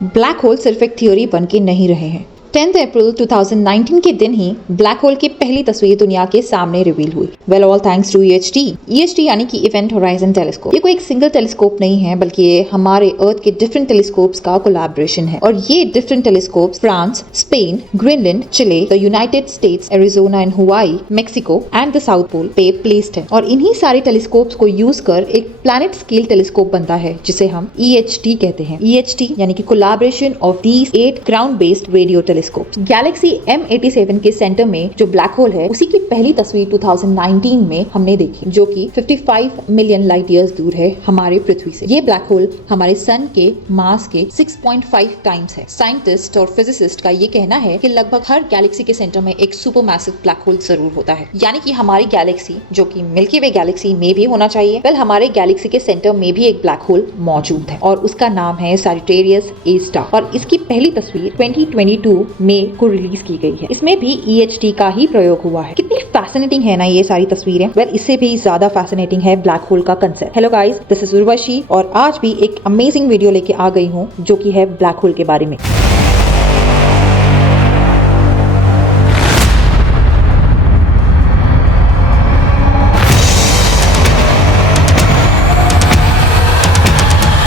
Black hole सिर्फ एक theory बन के नहीं रहे हैं। 10 अप्रैल 2019 के दिन ही ब्लैक होल की पहली तस्वीर दुनिया के सामने रिवील हुई। Well all thanks to EHT। EHT यानी कि इवेंट होराइजन टेलीस्कोप। ये कोई एक सिंगल टेलीस्कोप नहीं है, बल्कि ये हमारे अर्थ के डिफरेंट टेलीस्कोप्स का कोलैबोरेशन है। और ये different telescopes France, Spain, Greenland, Chile, the United States, Arizona and Hawaii, Mexico and the South Pole पे प्लेस्ड है। और इन्हीं सारे टेलीस्कोप्स को यूज कर एक प्लैनेट स्केल टेलीस्कोप बनता है, जिसे हम EHT कहते हैं। EHT यानी कि collaboration of these 8 ground based radio telescope. Galaxy M87 के सेंटर में जो ब्लैक होल है, उसी की पहली तस्वीर 2019 में हमने देखी, जो कि 55 मिलियन लाइट ईयर्स दूर है हमारे पृथ्वी से। ये ब्लैक होल हमारे सन के मास के 6.5 टाइम्स है। साइंटिस्ट और फिजिसिस्ट का ये कहना है कि लगभग हर गैलेक्सी के सेंटर में एक सुपर मैसिव ब्लैक होल जरूर होता है। यानी कि हमारी गैलेक्सी, जो कि मिल्की वे गैलेक्सी में भी होना चाहिए, वेल हमारे गैलेक्सी के सेंटर में भी एक ब्लैक होल मौजूद है और उसका नाम है सैजिटेरियस A स्टार। और इसकी पहली तस्वीर 2022 में को रिलीज की गई है। इसमें भी EHT का ही प्रयोग हुआ है। कितनी फैसिनेटिंग है ना ये सारी तस्वीरें। वेल इससे भी ज्यादा फैसिनेटिंग है ब्लैक होल का concept. Hello guys, this is Urvashi और आज भी एक अमेजिंग वीडियो लेके आ गई हूँ, जो कि है ब्लैक होल के बारे में।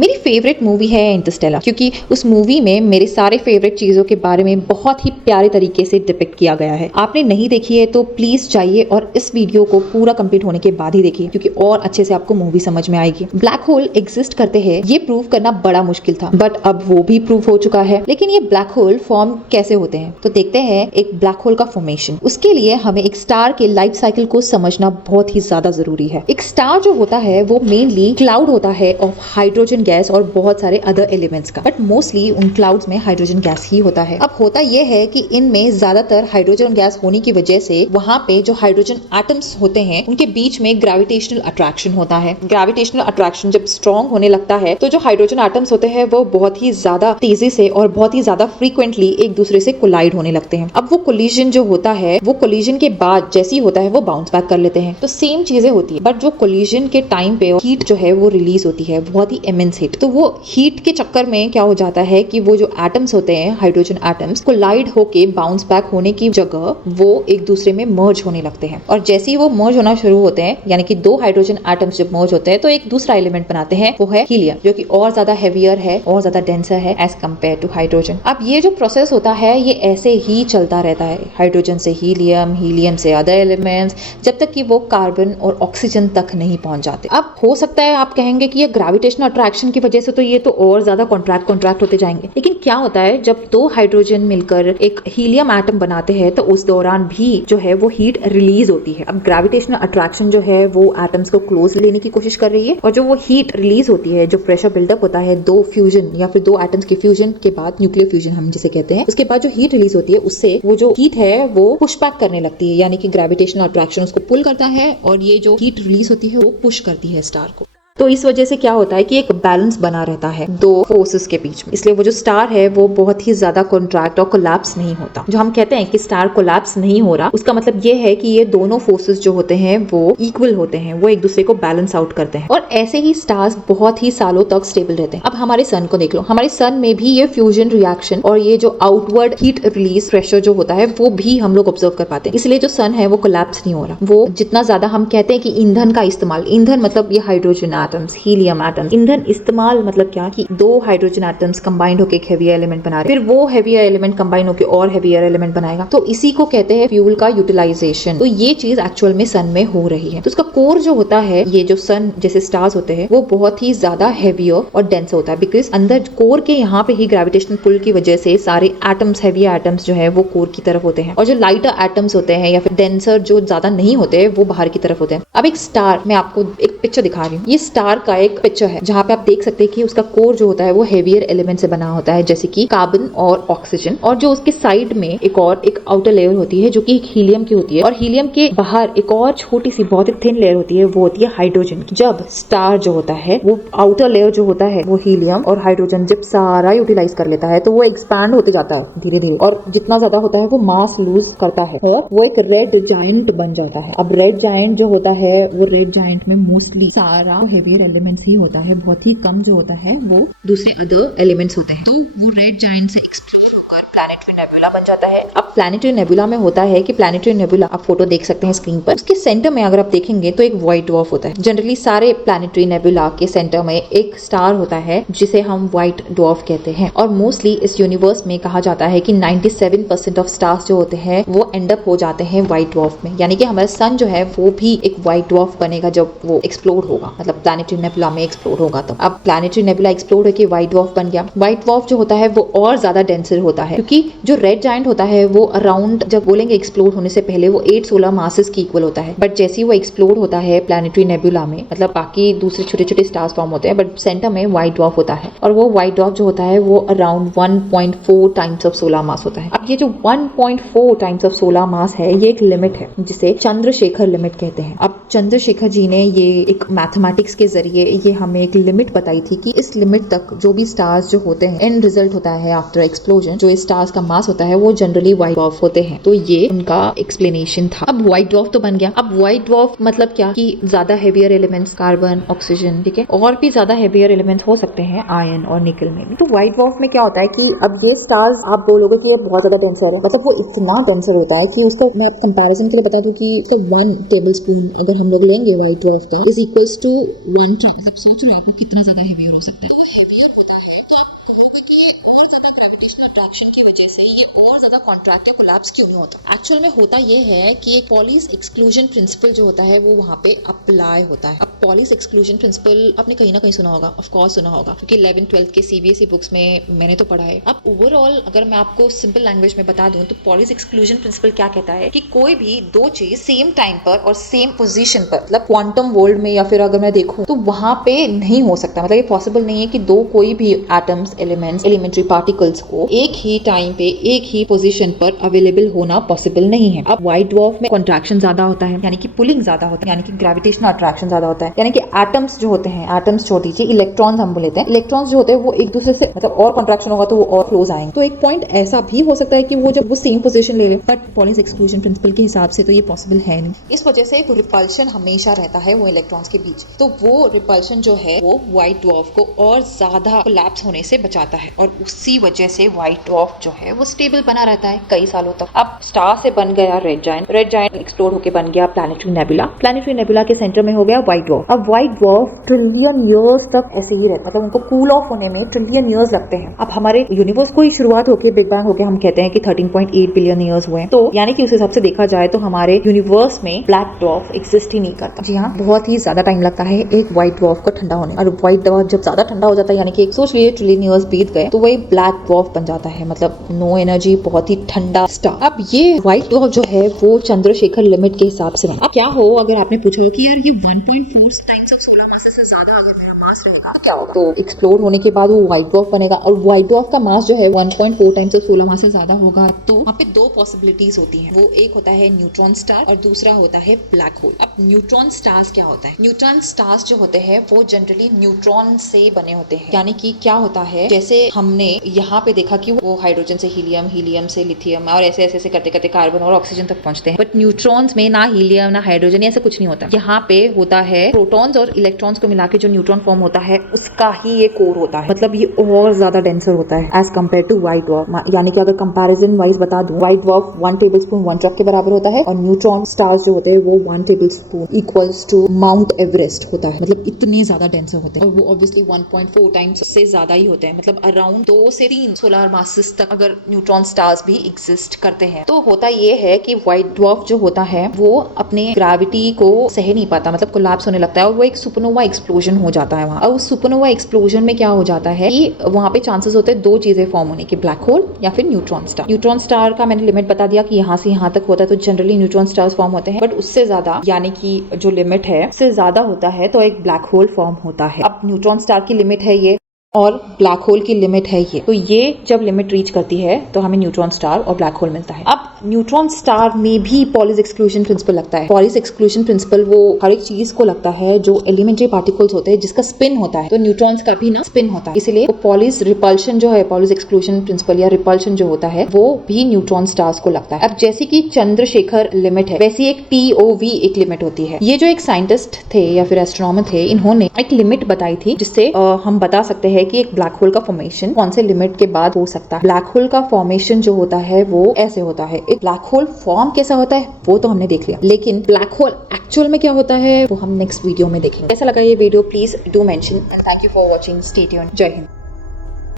मेरी फेवरेट मूवी है इंटरस्टेलर, क्योंकि उस मूवी में मेरे सारे फेवरेट चीजों के बारे में बहुत ही प्यारे तरीके से डिपिक्ट किया गया है। आपने नहीं देखी है तो प्लीज जाइए और इस वीडियो को पूरा कंप्लीट होने के बाद ही देखिए, क्योंकि और अच्छे से आपको मूवी समझ में आएगी। ब्लैक होल एग्जिस्ट करते हैं, ये प्रूव करना बड़ा मुश्किल था, बट अब वो भी प्रूव हो चुका है। लेकिन ये ब्लैक होल फॉर्म कैसे होते हैं, तो देखते हैं एक ब्लैक होल का फॉर्मेशन। उसके लिए हमें एक स्टार के लाइफ साइकिल को समझना बहुत ही ज्यादा जरूरी है। एक स्टार जो होता है वो मेनली क्लाउड होता है ऑफ हाइड्रोजन गैस और बहुत सारे अदर एलिमेंट्स का, बट मोस्टली उन क्लाउड्स में हाइड्रोजन गैस ही होता है। अब होता यह है कि इनमें ज्यादातर हाइड्रोजन गैस होने की वजह से वहां पे जो हाइड्रोजन एटम्स होते हैं उनके बीच में ग्रेविटेशनल अट्रैक्शन होता है। ग्रेविटेशनल अट्रैक्शन जब स्ट्रॉन्ग होने लगता है तो जो हाइड्रोजन एटम्स होते हैं वो बहुत ही ज्यादा तेजी से और बहुत ही ज्यादा फ्रीक्वेंटली एक दूसरे से कोलाइड होने लगते हैं। अब वो कोलिजन जो होता है, वो कोलिजन के बाद जैसी होता है वो बाउंस बैक कर लेते हैं। तो सेम चीजें होती है, बट जो कोलिजन के टाइम पे हीट जो है वो रिलीज होती है, बहुत ही इमेंस हीट। तो वो हीट के चक्कर में क्या हो जाता है कि वो जो एटम्स होते हैं, हाइड्रोजन एटम्स, कोलाइड होके बाउंस बैक होने की जगह वो एक दूसरे में मर्ज होने लगते हैं। और जैसे ही वो मर्ज होना शुरू होते हैं, यानी कि दो हाइड्रोजन एटम्स जब मर्ज होते हैं तो एक दूसरा एलिमेंट बनाते हैं, वो है हीलियम, जो कि और ज्यादा हेवियर है और ज्यादा डेंसर है एज कम्पेयर टू हाइड्रोजन। अब ये जो प्रोसेस होता है ये ऐसे ही चलता रहता है, हाइड्रोजन से हीलियम, हीलियम से अदर एलिमेंट्स, जब तक कि वो कार्बन और ऑक्सीजन तक नहीं पहुंच जाते। अब हो सकता है आप कहेंगे कि ये ग्रेविटेशनल अट्रैक्शन की वजह से तो ये तो और ज्यादा कॉन्ट्रैक्ट होते जाएंगे। लेकिन क्या होता है जब दो हाइड्रोजन मिलकर एक हीलियम एटम बनाते हैं तो उस दौरान भी जो है वो हीट रिलीज होती है। अब ग्रेविटेशनल अट्रैक्शन जो है वो एटम्स को क्लोज लेने की कोशिश कर रही है, और जो वो हीट रिलीज होती है, जो प्रेशर बिल्डअप होता है दो फ्यूजन या फिर दो एटम्स के फ्यूजन के बाद, न्यूक्लियर फ्यूजन हम जिसे कहते हैं, उसके बाद जो हीट रिलीज होती है उससे वो जो हीट है वो पुश बैक करने लगती है, यानी कि ग्रेविटेशनल अट्रैक्शन उसको पुल करता है और ये जो हीट रिलीज होती है वो पुश करती है स्टार को। तो इस वजह से क्या होता है कि एक बैलेंस बना रहता है दो फोर्सेस के बीच में, इसलिए वो जो स्टार है वो बहुत ही ज्यादा कॉन्ट्रैक्ट और कोलैप्स नहीं होता। जो हम कहते हैं कि स्टार कोलैप्स नहीं हो रहा, उसका मतलब ये है कि ये दोनों फोर्सेस जो होते हैं वो इक्वल होते हैं, वो एक दूसरे को बैलेंस आउट करते हैं। और ऐसे ही स्टार्स बहुत ही सालों तक स्टेबल रहते हैं। अब हमारे सन को देख लो, हमारे सन में भी ये फ्यूजन रिएक्शन और ये जो आउटवर्ड हीट रिलीज प्रेशर जो होता है वो भी हम लोग ऑब्जर्व कर पाते हैं। इसलिए जो सन है वो कोलैप्स नहीं हो रहा। वो जितना ज्यादा हम कहते हैं कि ईंधन का इस्तेमाल, ईंधन मतलब ये हाइड्रोजन एटम्स, हीलियम एटम्स, ईंधन इस्तेमाल मतलब क्या कि दो हाइड्रोजन एटम्स कंबाइंड होकर एक हेवियर एलिमेंट बना रहे, फिर वो हेवियर एलिमेंट कंबाइन होकर और हेवियर एलिमेंट बनाएगा, तो इसी को कहते हैं फ्यूल का यूटिलाइजेशन। तो ये चीज एक्चुअल में सन में हो रही है। तो उसका कोर जो होता है, ये जो सन जैसे स्टार्स होते हैं, वो बहुत ही ज्यादा हेवियर और डेंस होता है, बिकॉज अंदर कोर के यहाँ पे ही ग्रेविटेशनल पुल की वजह से सारे एटम्स, हेवियर एटम्स जो है वो कोर की तरफ होते हैं, और जो लाइटर एटम्स होते हैं या फिर डेंसर जो ज्यादा नहीं होते वो बाहर की तरफ होते हैं। अब एक स्टार, मैं आपको एक पिक्चर दिखा रही हूँ, ये स्टार का एक पिक्चर है जहाँ पे आप देख सकते हैं कि उसका कोर जो होता है वो हेवियर एलिमेंट से बना होता है, जैसे कि कार्बन और ऑक्सीजन, और जो उसके साइड में एक आउटर लेयर होती है जो कि हीलियम की होती है, और हीलियम के बाहर एक और छोटी सी बहुत ही थिन लेयर होती है, वो होती है हाइड्रोजन की। जब स्टार जो होता है वो आउटर लेयर जो होता है वो हीलियम और हाइड्रोजन जब सारा यूटिलाइज कर लेता है तो वो एक्सपैंड होते जाता है धीरे धीरे, और जितना ज्यादा होता है वो मास लूज करता है और वो एक रेड जायंट बन जाता है। अब रेड जायंट जो होता है वो रेड जायंट में मोस्टली सारा हेवियर एलिमेंट्स ही होता है, बहुत ही कम जो होता है वो दूसरे अदर एलिमेंट्स होते हैं। तो वो रेड जायंट से एक्सप्लोड होकर प्लैनेटरी नेबुला बन जाता है। अब प्लैनेटरी नेबुला में होता है कि प्लैनेटरी नेबुला, आप फोटो देख सकते हैं स्क्रीन पर, उसके सेंटर में अगर आप देखेंगे तो एक व्हाइट ड्वार्फ होता है। जनरली सारे प्लैनेटरी नेबुला के सेंटर में एक स्टार होता है जिसे हम व्हाइट ड्वार्फ कहते हैं। और मोस्टली इस यूनिवर्स में कहा जाता है कि 97% ऑफ स्टार्स जो होते हैं वो एंड अप हो जाते हैं व्हाइट ड्वार्फ में। यानी कि हमारा सन जो है वो भी एक व्हाइट ड्वार्फ बनेगा जब वो एक्सप्लोड होगा, मतलब प्लैनेटरी नेबुला में एक्सप्लोड होगा। तो अब प्लैनेटरी नेबुला एक्सप्लोड होकर व्हाइट ड्वार्फ बन गया। व्हाइट ड्वार्फ जो होता है वो और ज्यादा डेंसर होता है, क्योंकि जो रेड जायंट होता है वो अराउंड, जब बोलेंगे एक्सप्लोड होने से पहले, वो 8-16 मासेस की इक्वल होता है। बट जैसे ही वो एक्सप्लोड होता है प्लैनेटरी नेबुला में, मतलब बाकी दूसरे छोटे छोटे स्टार्स फॉर्म होते हैं, बट सेंटर में व्हाइट ड्वार्फ होता है। और वो व्हाइट ड्वार्फ जो होता है वो अराउंड 1.4 टाइम्स ऑफ सोलर मास होता है। अब ये जो 1.4 टाइम्स ऑफ सोलर मास है, ये एक लिमिट है जिसे चंद्रशेखर लिमिट कहते हैं। अब चंद्रशेखर जी ने ये एक मैथमेटिक्स के जरिए ये हमें एक लिमिट बताई थी कि इस लिमिट तक जो भी स्टार्स जो होते हैं, एंड रिजल्ट होता है आफ्टर एक्सप्लोजन, जो स्टार्स का मास होता है वो जनरली व्हाइट ड्वार्फ होते हैं। तो ये उनका एक्सप्लेनेशन था। अब व्हाइट ड्वार्फ तो बन गया। अब व्हाइट ड्वार्फ मतलब क्या कि ज्यादा हेवियर एलिमेंट्स, कार्बन, ऑक्सीजन, ठीक है, और भी ज्यादा हेवियर एलिमेंट्स हो सकते हैं आयरन और निकल में भी। तो व्हाइट ड्वार्फ में क्या होता है कि अब ये स्टार्स, आप बोलोगे कि ये बहुत ज्यादा डेंसर है, मतलब वो इतना डेंसर होता है कि उसको मैं कंपैरिजन के लिए बता दूं कि 1 टेबलस्पून अगर हम लोग लेंगे व्हाइट ड्वार्फ का इज इक्वल्स टू 1 ट्राई, मतलब सोच रहे हो आप कितना ज्यादा हेवियर हो सकता है। तो वो हेवियर होता है, तो आप कहोगे कि ये और ज्यादा ग्रेविटेशनल अट्रैक्शन की वजह से ये और ज्यादा कॉन्ट्रैक्ट या कोलैप्स क्यों नहीं होता। एक्चुअल में होता ये है कि एक पॉलीज एक्सक्लूजन प्रिंसिपल जो होता है वो वहाँ पे अप्लाई होता है। अब पॉलीज एक्सक्लूजन प्रिंसिपल आपने कहीं ना कहीं सुना होगा, ऑफ कोर्स सुना होगा, क्योंकि 11th-12th के सीबीएसई बुक्स में मैंने तो पढ़ा है। अब ओवरऑल अगर मैं आपको सिंपल लैंग्वेज में बता दूं तो पॉलीज एक्सक्लूजन प्रिंसिपल क्या कहता है कि कोई भी दो चीज सेम टाइम पर और सेम पोजीशन पर, मतलब क्वांटम वर्ल्ड में या फिर अगर मैं देखूं तो वहां पे नहीं हो सकता। मतलब ये पॉसिबल नहीं है कि दो कोई भी एटम्स, एलिमेंट्स, एलिमेंट्री पार्टिकल्स को एक ही टाइम पे एक ही पोजीशन पर अवेलेबल होना पॉसिबल नहीं है। अब व्हाइट ड्वार्फ में कॉन्ट्रैक्शन ज्यादा होता है, यानी कि पुलिंग ज्यादा होता है, यानी कि ग्रेविटेशनल अट्रैक्शन ज्यादा होता है, यानी कि एटम्स जो होते हैं, एटम्स छोड़ दीजिए, इलेक्ट्रॉन्स हम बोलते हैं, इलेक्ट्रॉन्स जो होते हैं वो एक दूसरे से, मतलब और कॉन्ट्रैक्शन होगा तो वो और क्लोज आएंगे। तो एक पॉइंट ऐसा भी हो सकता है कि वो जब वो सेम पोजीशन ले ले, बट पॉलीज एक्सक्लूजन प्रिंसिपल के हिसाब से तो ये पॉसिबल है नहीं। इस वजह से एक रिपल्शन हमेशा रहता है वो इलेक्ट्रॉन्स के बीच। तो वो रिपल्शन जो है वो व्हाइट ड्वार्फ को और ज्यादा कोलैप्स होने से बचाता है, और उसी वजह से व्हाइट ड्वार्फ जो है वो स्टेबल बना रहता है कई सालों तक। अब स्टार से बन गया red giant, red giant explode होकर बन गया प्लैनेटरी नेबुला, प्लैनेटरी नेबुला के सेंटर में हो गया व्हाइट ड्वार्फ। अब व्हाइट ड्वार्फ ट्रिलियन इयर्स तक ऐसे ही रहता है, मतलब उनको कूल ऑफ होने में ट्रिलियन इयर्स लगते हैं। अब हमारे यूनिवर्स को ही शुरुआत होकर, बिग बैंग होकर हम कहते हैं कि 13.8 बिलियन ईयर्स हुए हैं। तो यानी कि उस हिसाब से देखा जाए तो हमारे यूनिवर्स में ब्लैक ड्वार्फ एग्जिस्ट ही नहीं करता। जी हाँ, बहुत ही ज्यादा टाइम लगता है एक व्हाइट ड्वार्फ को ठंडा होने, और व्हाइट ड्वार्फ जब ज्यादा ठंडा हो जाता है, यानी कि सोच लीजिए ट्रिलियन इयर्स बीत गए, तो वही ब्लैक ड्वार्फ बन जाता है, मतलब नो एनर्जी, बहुत ही ठंडा स्टार। अब ये व्हाइट ड्वार्फ जो है वो चंद्रशेखर लिमिट के हिसाब से है। अब क्या हो अगर आपने पूछा कि यार ये 1.4 टाइम्स ऑफ सोलर मास से ज्यादा अगर मेरा मास रहेगा तो क्या होगा, तो एक्सप्लोड होने के बाद वो व्हाइट ड्वार्फ बनेगा, और व्हाइट ड्वार्फ का मास जो है 1.4 टाइम्स ऑफ सोलर मास से ज्यादा होगा। तो वहाँ पे दो पॉसिबिलिटीज होती हैं, वो एक होता है न्यूट्रॉन स्टार और दूसरा होता है ब्लैक होल। अब न्यूट्रॉन स्टार्स क्या होता है? न्यूट्रॉन स्टार्स जो होते हैं वो जनरली न्यूट्रॉन से बने होते हैं। यानी कि क्या होता है, जैसे हमने यहाँ पे देखा कि वो हाइड्रोजन से हीलियम, हीलियम से लिथियम, और ऐसे ऐसे करते करते कार्बन और ऑक्सीजन तक पहुंचते हैं। बट न्यूट्रॉन्स में ना हीलियम ना हाइड्रोजन ऐसा कुछ नहीं होता। यहाँ पे होता है प्रोटॉन्स और इलेक्ट्रॉन्स को मिला के जो न्यूट्रॉन फॉर्म होता है उसका ही ये कोर होता है, मतलब ये और ज्यादा डेंसर होता है as compare to white dwarf. यानी कि अगर कंपैरिजन वाइज बता दूं, व्हाइट ड्वार्फ 1 टेबलस्पून 1 ट्रक के बराबर होता है, और न्यूट्रॉन स्टार्स जो होते हैं वो 1 tablespoon equals to Mount Everest होता है, मतलब इतने ज्यादा डेंसर होते हैं। और वो ऑब्वियसली 1.4 टाइम्स से ज्यादा ही होते हैं, मतलब अराउंड 2 से 3 सोलर मासेस तक अगर न्यूट्रॉन स्टार्स भी एग्जिस्ट करते हैं। तो होता ये है कि व्हाइट ड्वार्फ जो होता है वो अपने ग्रेविटी को सह नहीं पाता, मतलब कोलैप्स होने लगता है, और वो एक सुपरनोवा एक्सप्लोजन हो जाता है वहाँ। और उस सुपरनोवा एक्सप्लोजन में क्या हो जाता है कि वहाँ पे चांसेस होते हैं दो चीजें फॉर्म होने के, ब्लैक होल या फिर न्यूट्रॉन स्टार। न्यूट्रॉन स्टार का मैंने लिमिट बता दिया कि यहाँ से यहाँ तक होता है, तो जनरली न्यूट्रॉन स्टार्स फॉर्म होते हैं, बट उससे ज्यादा, यानी कि जो लिमिट है उससे ज्यादा होता है तो एक ब्लैक होल फॉर्म होता है। अब न्यूट्रॉन स्टार की लिमिट है ये, और ब्लैक होल की लिमिट है ये। तो ये जब लिमिट रीच करती है तो हमें न्यूट्रॉन स्टार और ब्लैक होल मिलता है। अब न्यूट्रॉन स्टार में भी पॉलीज एक्सक्लूजन प्रिंसिपल लगता है। पॉलीज एक्सक्लूजन प्रिंसिपल वो हर एक चीज को लगता है जो एलिमेंट्री पार्टिकल्स होते हैं जिसका स्पिन होता है, तो न्यूट्रॉन्स का भी ना स्पिन होता है, इसलिए पॉलीज रिपल्शन जो है, पॉलीज एक्सक्लूजन प्रिंसिपल या रिपल्शन जो होता है वो भी न्यूट्रॉन स्टार्स को लगता है। अब जैसे कि चंद्रशेखर लिमिट है, वैसी एक TOV एक लिमिट होती है। ये जो एक साइंटिस्ट थे या फिर एस्ट्रोनॉमर थे, इन्होंने एक लिमिट बताई थी जिससे हम बता सकते हैं कि एक ब्लैक होल का फॉर्मेशन कौन से लिमिट के बाद हो सकता है। ब्लैक होल का फॉर्मेशन जो होता है वो ऐसे होता है। एक ब्लैक होल फॉर्म कैसा होता है वो तो हमने देख लिया, लेकिन ब्लैक होल एक्चुअल में क्या होता है वो हम नेक्स्ट वीडियो में देखेंगे। कैसा लगा ये video please do mention and thank you for watching. Stay tuned. जय हिंद।